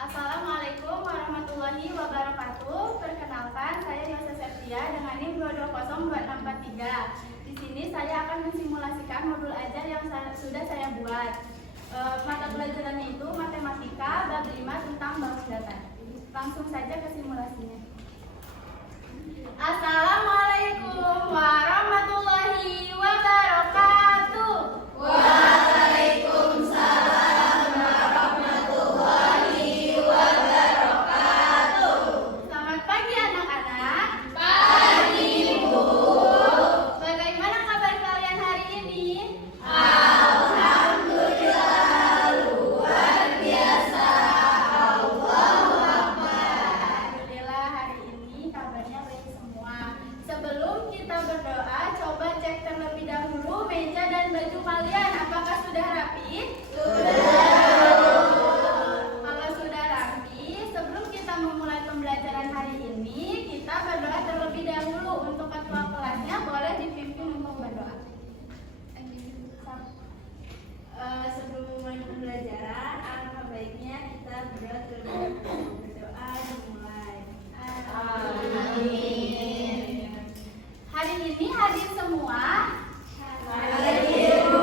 Assalamualaikum warahmatullahi wabarakatuh. Perkenalkan, saya Yose Septia dengan NIM 2202643. Di sini saya akan mensimulasikan modul ajar yang sudah saya buat. Mata pelajarannya itu matematika bab 5 tentang bangun datar. Langsung saja ke simulasinya. Assalamualaikum warahmatullahi wabarakatuh. Waalaikumsalam warahmatullahi wabarakatuh. Selamat pagi anak-anak. Pagi, Bu. Bagaimana kabar kalian hari ini? Alhamdulillah, luar biasa. Allahu Akbar. Alhamdulillah hari ini kabarnya baik semua. Sebelum kita berdoa, coba cek terlebih dahulu meja dan baju kalian. Apakah sudah rapi? Kalau sudah rapi, sebelum kita memulai pembelajaran hari ini, kita berdoa terlebih dahulu. Untuk ketua kelasnya boleh dipimpin untuk berdoa. Sebelum memulai pembelajaran, alangkah baiknya kita berdoa terlebih dahulu. Berdoa dimulai. Amin. Hari ini hadir semua. Hadir, Bu.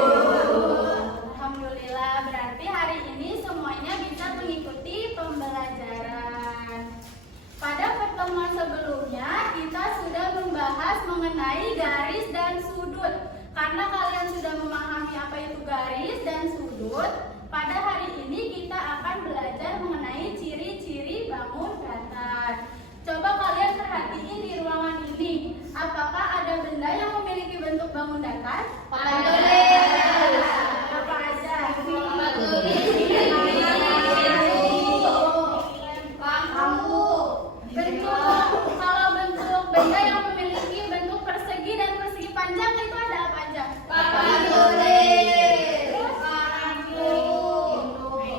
Alhamdulillah, berarti hari ini semuanya bisa mengikuti pembelajaran. Pada pertemuan sebelumnya, kita sudah membahas mengenai garis dan sudut. Karena kalian sudah memahami apa itu garis dan sudut, pada hari ini kita akan belajar mengenai ciri-ciri bangun datar. Coba kalian perhatiin di ruangan ini, apakah ada benda yang memiliki bentuk bangun datar? Ada. Apa aja? Kalau bentuk benda yang memiliki bentuk persegi dan persegi panjang itu ada apa aja?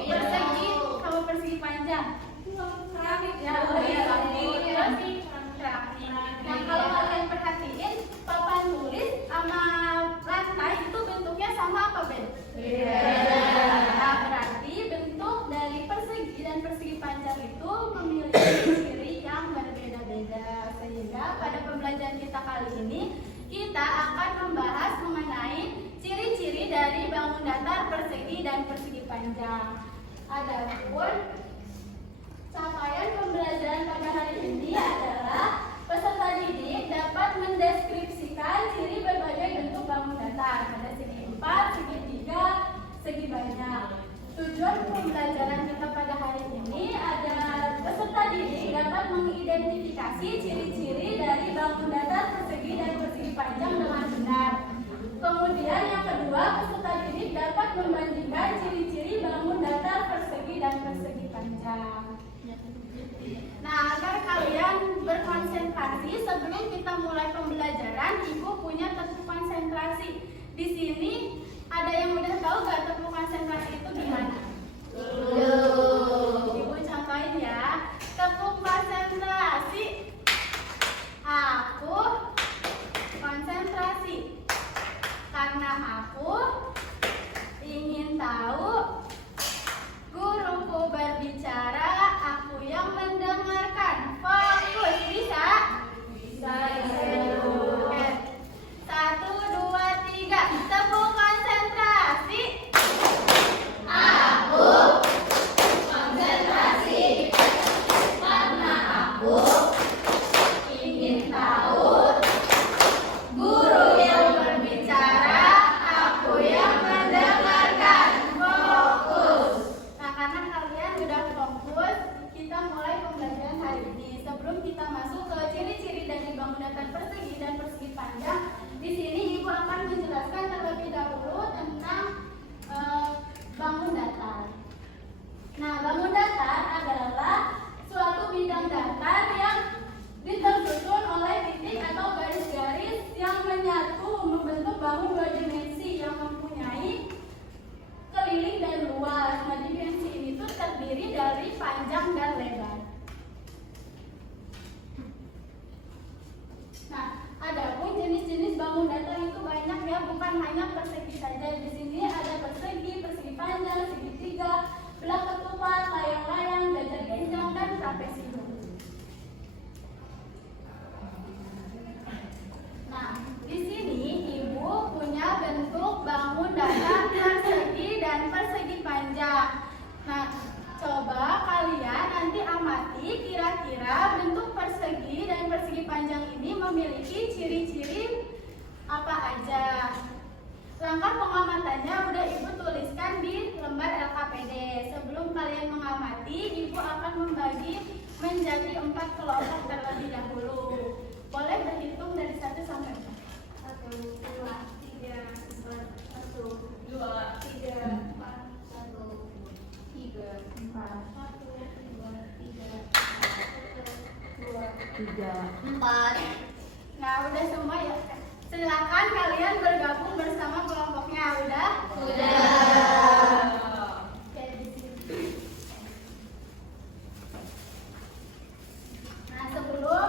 Persegi sama persegi panjang. Keramik ya. Keramik. Nah, kalau kalian perhatiin, papan tulis sama lantai itu bentuknya sama apa beda? Nah, berarti bentuk dari persegi dan persegi panjang itu memiliki ciri yang berbeda-beda. Sehingga pada pembelajaran kita kali ini, kita akan membahas mengenai ciri-ciri dari bangun datar, persegi, dan persegi panjang. Adapun capaian pembelajaran pada hari ini adalah peserta didik dapat mendeskripsikan ciri berbagai bentuk bangun datar. Ada segi 4, segi 3, segi banyak. Tujuan pembelajaran kita pada hari ini ada peserta didik dapat mengidentifikasi ciri-ciri dari bangun datar, persegi, dan persegi panjang dengan benar. Kemudian yang kedua, peserta didik dapat membandingkan ciri-ciri bangun datar, persegi, dan persegi panjang. Nah, agar kalian berkonsentrasi sebelum kita mulai pembelajaran, Ibu punya tepuk konsentrasi. Di sini ada yang udah tahu gak tepuk konsentrasi itu gimana? Ibu contohin ya. Tepuk konsentrasi. Aku konsentrasi karena aku ingin tahu. Guruku berbicara, aku yang mendengarkan. Fokus, bisa? Bisa. Oke. 1, 2, 3. Tepuk konsentrasi. Aku aja? Langkah pengamatannya udah Ibu tuliskan di lembar LKPD. Sebelum kalian mengamati, Ibu akan membagi menjadi 4 kelompok terlebih dahulu. Boleh berhitung dari 1 sampai 4. 1, 2, 3, 4, 1, 2, 3, 4, 1, 3, 4, 4. Nah, udah semua ya. Silakan kalian bergabung bersama kelompoknya. Udah? Oke, di sini. Nah, sebelum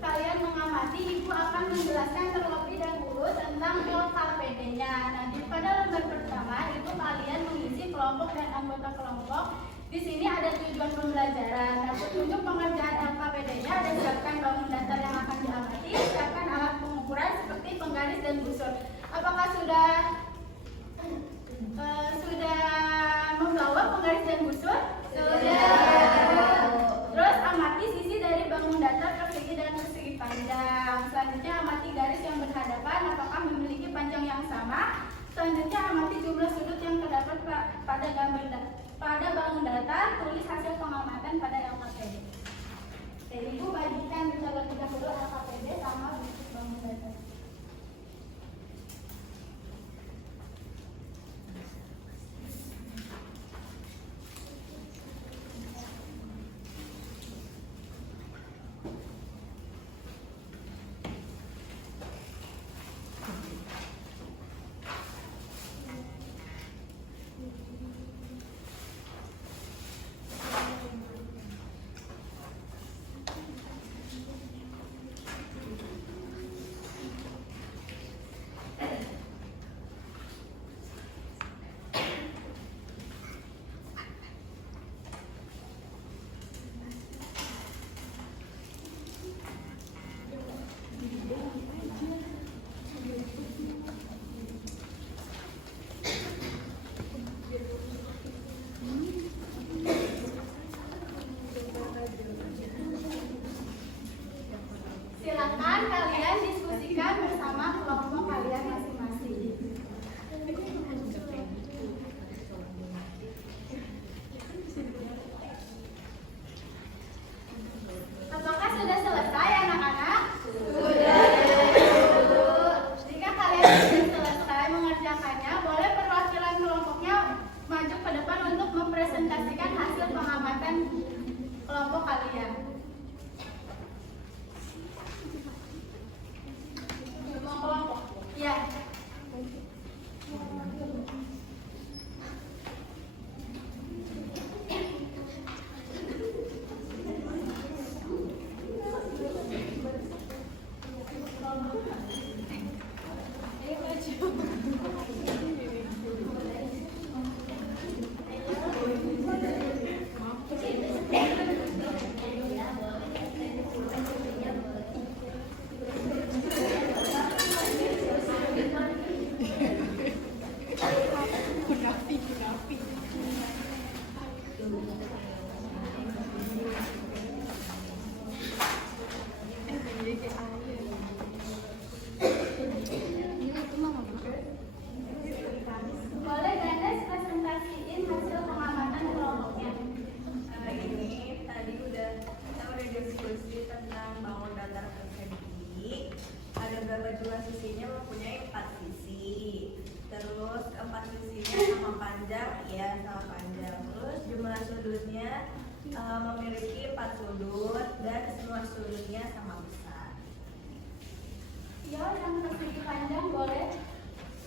kalian mengamati, Ibu akan menjelaskan terlebih dahulu tentang LKPD-nya. Nah, pada lembar pertama itu kalian mengisi kelompok dan anggota kelompok. Di sini ada tujuan pembelajaran. Nah, petunjuk pengerjaan LKPD-nya ada siapkan bangun datar yang akan diamati, siapkan alat pengukuran seperti penggaris dan busur. Apakah sudah membawa penggaris dan busur? Sudah. Terus amati sisi dari bangun datar persegi dan persegi panjang. Selanjutnya amati garis yang berhadapan, apakah memiliki panjang yang sama. Selanjutnya amati jumlah sudut yang terdapat pada gambar pada bangun datar, tulis hasil pengamatan pada LKPD. Jadi Ibu bagikan terlebih dahulu LKPD sama bentuk bangun datar. Silakan kalian diskusikan bersama kelompok kalian masing-masing. Apakah sudah selesai anak-anak? Sudah. Jika kalian sudah selesai mengerjakannya, boleh perwakilan kelompoknya maju ke depan untuk mempresentasikan hasil pengamatan kelompok kalian. Kelompok. Ya. Boleh Gandes presentasiin hasil pengamatan kelompoknya. ini tadi kita udah diskusi tentang bangun datar persegi. Ada berapa jumlah sisinya? Mempunyai 4 sisi. Terus 4 sisinya sama panjang, ya sama panjang. Terus jumlah sudutnya memiliki 4 sudut dan semua sudutnya sama besar. Ya, yang persegi panjang boleh.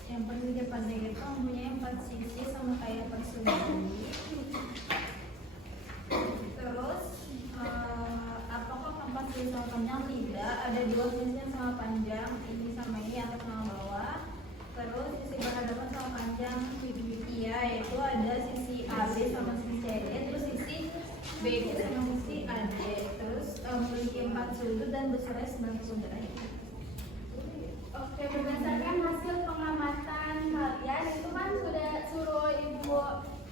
Yang persegi panjang itu mempunyai 4 sisi sama kayak persegi. Terus apakah 4 sisi sama panjang? Tidak, ada 2 sisi yang sama panjang, ini sama ini, atas sama bawah. Terus sisi berhadapan sama panjang, iya, yaitu ada sisi AB sama sisi CD, terus sisi BD sama sisi AD. Terus memiliki 4 sudut dan besarnya 90 derajat. Oke, berdasarkan hasil pengamatan kalian itu kan sudah suruh Ibu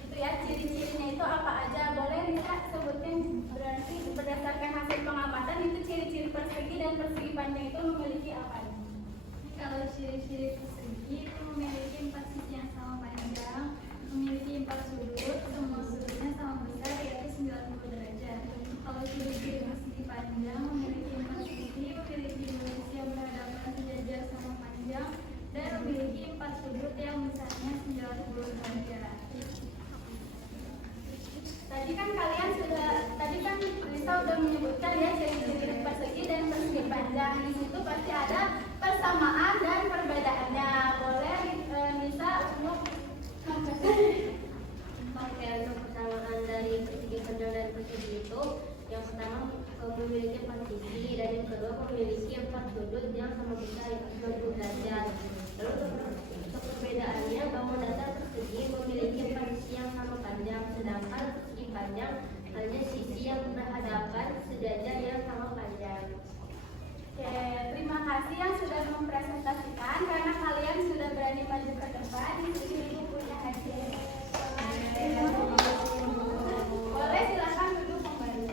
itu ya, ciri-cirinya itu apa aja. Boleh Risa sebutin, berarti berdasarkan hasil pengamatan itu ciri-ciri persegi dan persegi panjang itu memiliki apa aja? Kalau ciri-ciri persegi itu memiliki 4 sisi yang sama panjang, memiliki 4 sudut, semua sudutnya sama besar yaitu 90 derajat. Kalau ciri-ciri persegi panjang memiliki 4 sisi, memiliki 2 sisi yang berhadapan sejajar sama panjang, dan memiliki 4 sudut yang besarnya 90 derajat. Tadi kan Risa udah menyebutkan ya ciri-ciri persegi dan persegi panjang. Di situ pasti ada persamaan dan perbedaannya. Boleh Risa untuk Oke, untuk persamaan dari persegi panjang dan persegi itu, yang pertama memiliki 4 sisi, dan yang kedua memiliki 4 sudut yang sama besar yaitu 90 derajat. Lalu untuk perbedaannya, bangun datar persegi memiliki 4 sisi yang sama panjang, sedangkan persegi panjang hanya sisi yang berhadapan sejajar yang sama panjang. Oke, terima kasih yang sudah mempresentasikan. Karena kalian sudah berani maju ke depan, di sini ibu punya hadiah. Boleh silakan duduk kembali.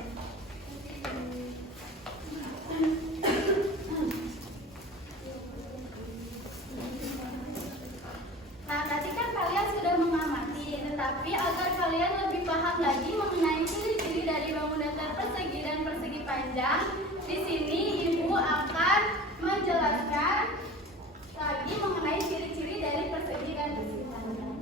Nah, tadi kan kalian sudah mengamati, tetapi agar kalian lebih paham lagi mengenai ciri-ciri dari bangun datar persegi dan persegi panjang, di sini ibu akan menjelaskan lagi mengenai ciri-ciri dari persegi dan persegi panjang.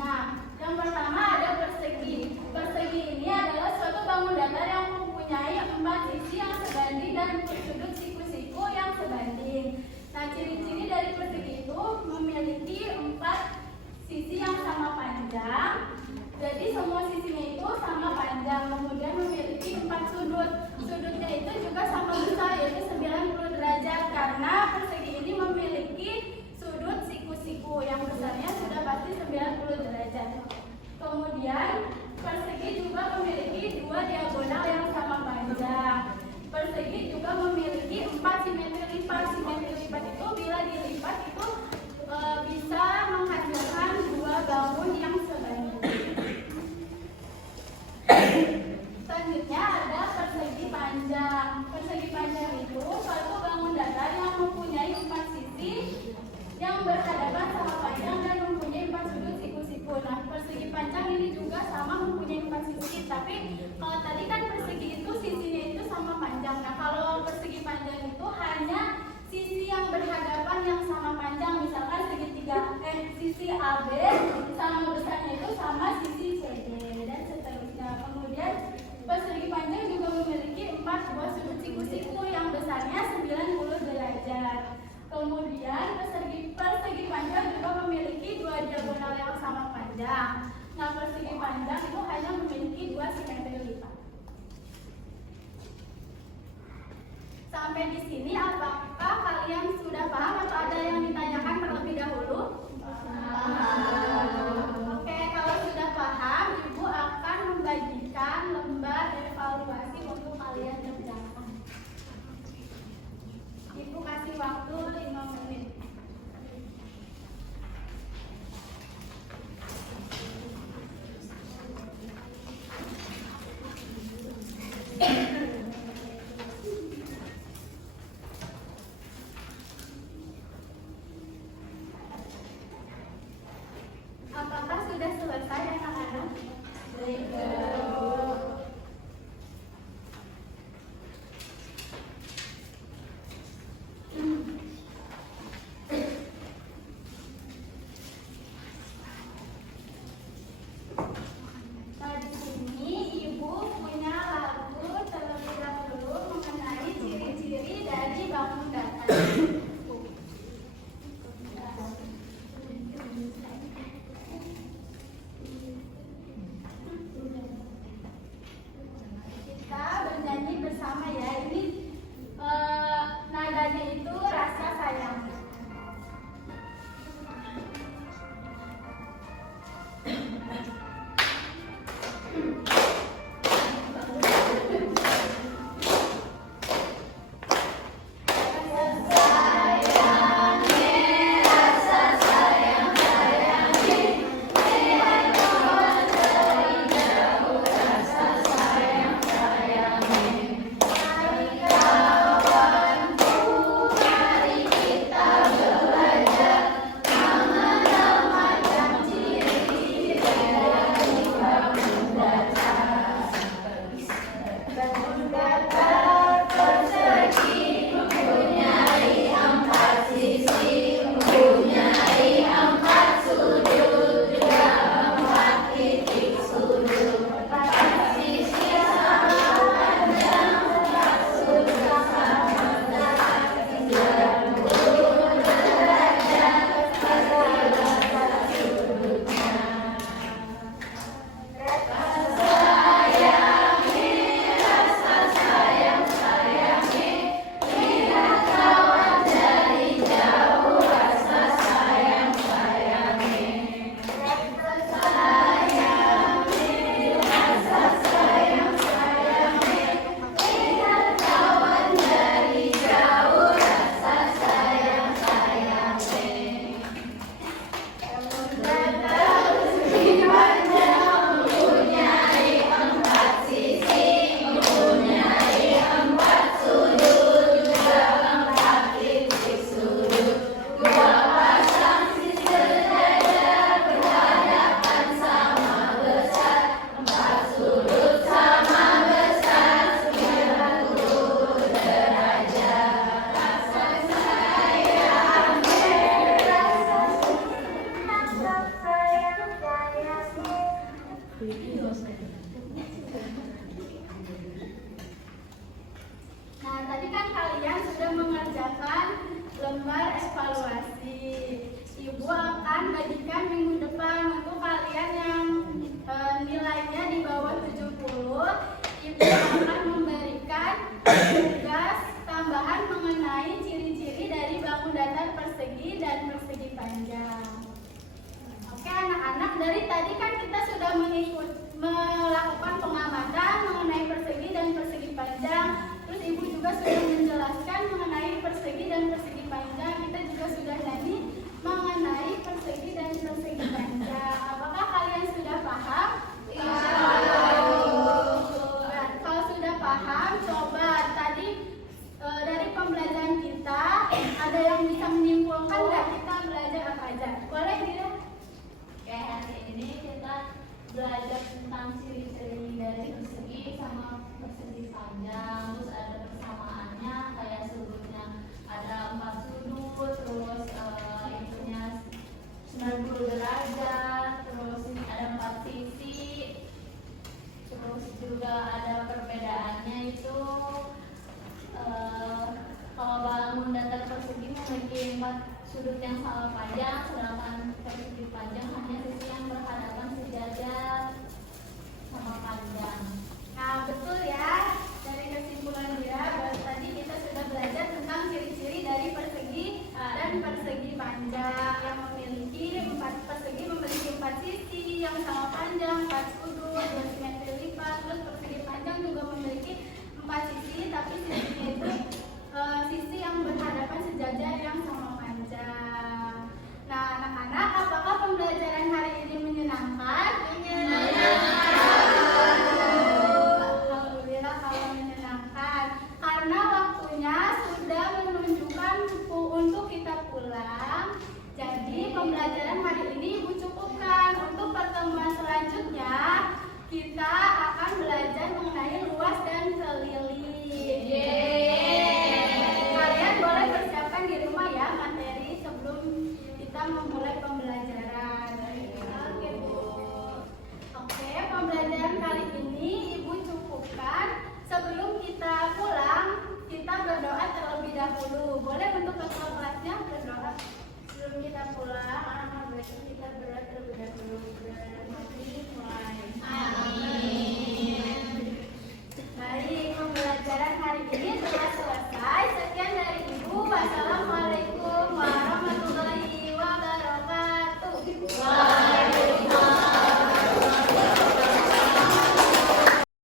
Nah, yang pertama ada persegi. Persegi ini adalah suatu bangun datar yang mempunyai 4 sisi yang sebanding dan sudut siku-siku yang sebanding. Nah, ciri-ciri dari persegi itu memiliki 4 sisi yang sama panjang. Jadi semua sisinya itu sama panjang, kemudian memiliki 4 sudut. Sudutnya itu juga sama besar yaitu 90 derajat karena persegi ini memiliki sudut siku-siku yang besarnya sudah pasti 90 derajat. Kemudian persegi juga memiliki 2 diagonal yang sama panjang. Persegi juga memiliki 4 simetri lipat. Simetri lipat itu bila dilipat itu bisa menghasilkan 2 bangun yang sebanding. Selanjutnya ada persegi panjang. Persegi panjang itu suatu bangun datar yang mempunyai 4 sisi yang berhadapan sama panjang dan mempunyai 4 sudut siku-siku. Nah, persegi panjang ini juga sama mempunyai 4 sisi, tapi kalau tadi kan persegi itu sisinya itu sama panjang. Nah, kalau persegi panjang itu hanya sisi yang berhadapan yang sama panjang, misalkan sisi AB sama besarnya itu sama sisi CD dan seterusnya. Kemudian persegi panjang juga memiliki 4 buah sudut siku-siku yang besarnya 90 derajat. Kemudian persegi panjang juga memiliki 2 diagonal yang sama panjang. Nah, persegi panjang itu hanya memiliki 2 simetri lipat. Sampai di sini apakah kalian sudah paham atau ada yang ditanyakan terlebih dahulu? Oke, kalau sudah Nah, tadi kan kalian sudah mengerjakan lembar evaluasi. Ibu akan bagikan minggu depan untuk kalian yang nilainya di bawah 70. Ibu akan memberikan tugas tambahan mengenai ciri-ciri dari bangun datar persegi dan persegi panjang. Oke anak-anak, dari tadi kan kita sudah melakukan pengamatan mengenai persegi dan persegi panjang. Terus ibu juga sudah menjelaskan mengenai persegi dan persegi panjang. Kita juga sudah nyanyi mengenai persegi dan persegi panjang. Apakah kalian sudah paham? Nah, kalau sudah paham, coba tadi dari pembelajaran kita ada yang bisa menyimpulkan nggak kita belajar apa aja? Boleh Dira? Oke, hari ini kita belajar tentang ciri-ciri dari persegi sama persegi panjang. Terus ada persamaannya, kayak sudutnya ada 4 sudut, terus itunya 90 derajat, terus ada 4 sisi. Terus juga ada perbedaannya itu kalau bangun datar persegi memiliki 4 sudut yang sama panjang, sedangkan persegi panjang hanya sisi yang berhadapan sejajar sama panjang. Nah, betul ya. Dari kesimpulan dia, tadi kita sudah belajar tentang ciri-ciri dari persegi dan persegi panjang yang memiliki 4 persegi memiliki 4 sisi yang sama panjang, 4 sudut, bersimetri lipat. Terus persegi panjang juga memiliki 4 sisi, tapi sisinya itu sisi yang berhadapan sejajar yang sama panjang. Nah, anak-anak, apakah pembelajaran hari ini menyenangkan? Alhamdulillah kalau menyenangkan. Karena waktunya sudah menunjukkan untuk kita pulang. Jadi pembelajaran hari ini Ibu cukupkan. Untuk pertemuan selanjutnya kita akan belajar mengenai luas dan keliling. Kalian boleh persiapkan di rumah ya materi sebelum kita memulai pembelajaran. Oke Bu. Oke, pembelajaran kali ini Ibu cukupkan. Sebelum kita pulang, kita berdoa terlebih dahulu. Boleh untuk ketua kelasnya berdoa sebelum kita pulang. Anak-anak kita berdoa.